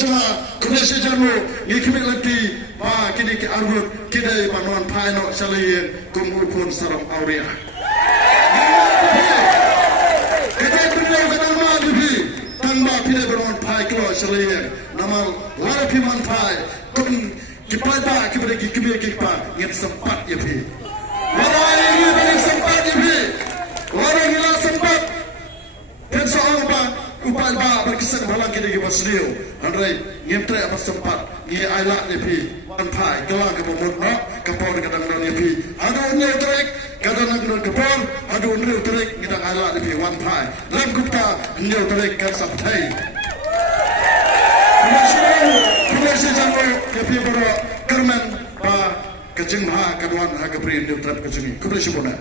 cuma Indonesia jamu ngikmit lagi pa kini ke arut kini panuan paino salian kumupun sarang auria kita beliau kenal lebih tanpa pilih panuan pai kilo salian nama larapi mantai kun kipada kepada kipa yang sempat ya pi warai ini sempat ya pi warai ini sempat dan soal apa upaya ba berkesan balang kita ke Basrio andai ngemtre apa sempat ni ailak ni pi mantai kelang ke bomot kapal kadang-kadang ni pi ada unil trek kadang-kadang kapal ada unil trek kita ailak ni pi mantai lam kupta unil trek kan sabtai Indonesia jamu ya pi bro kerman ba kecing ha kadwan ha kapri unil trek kecing kubli sibona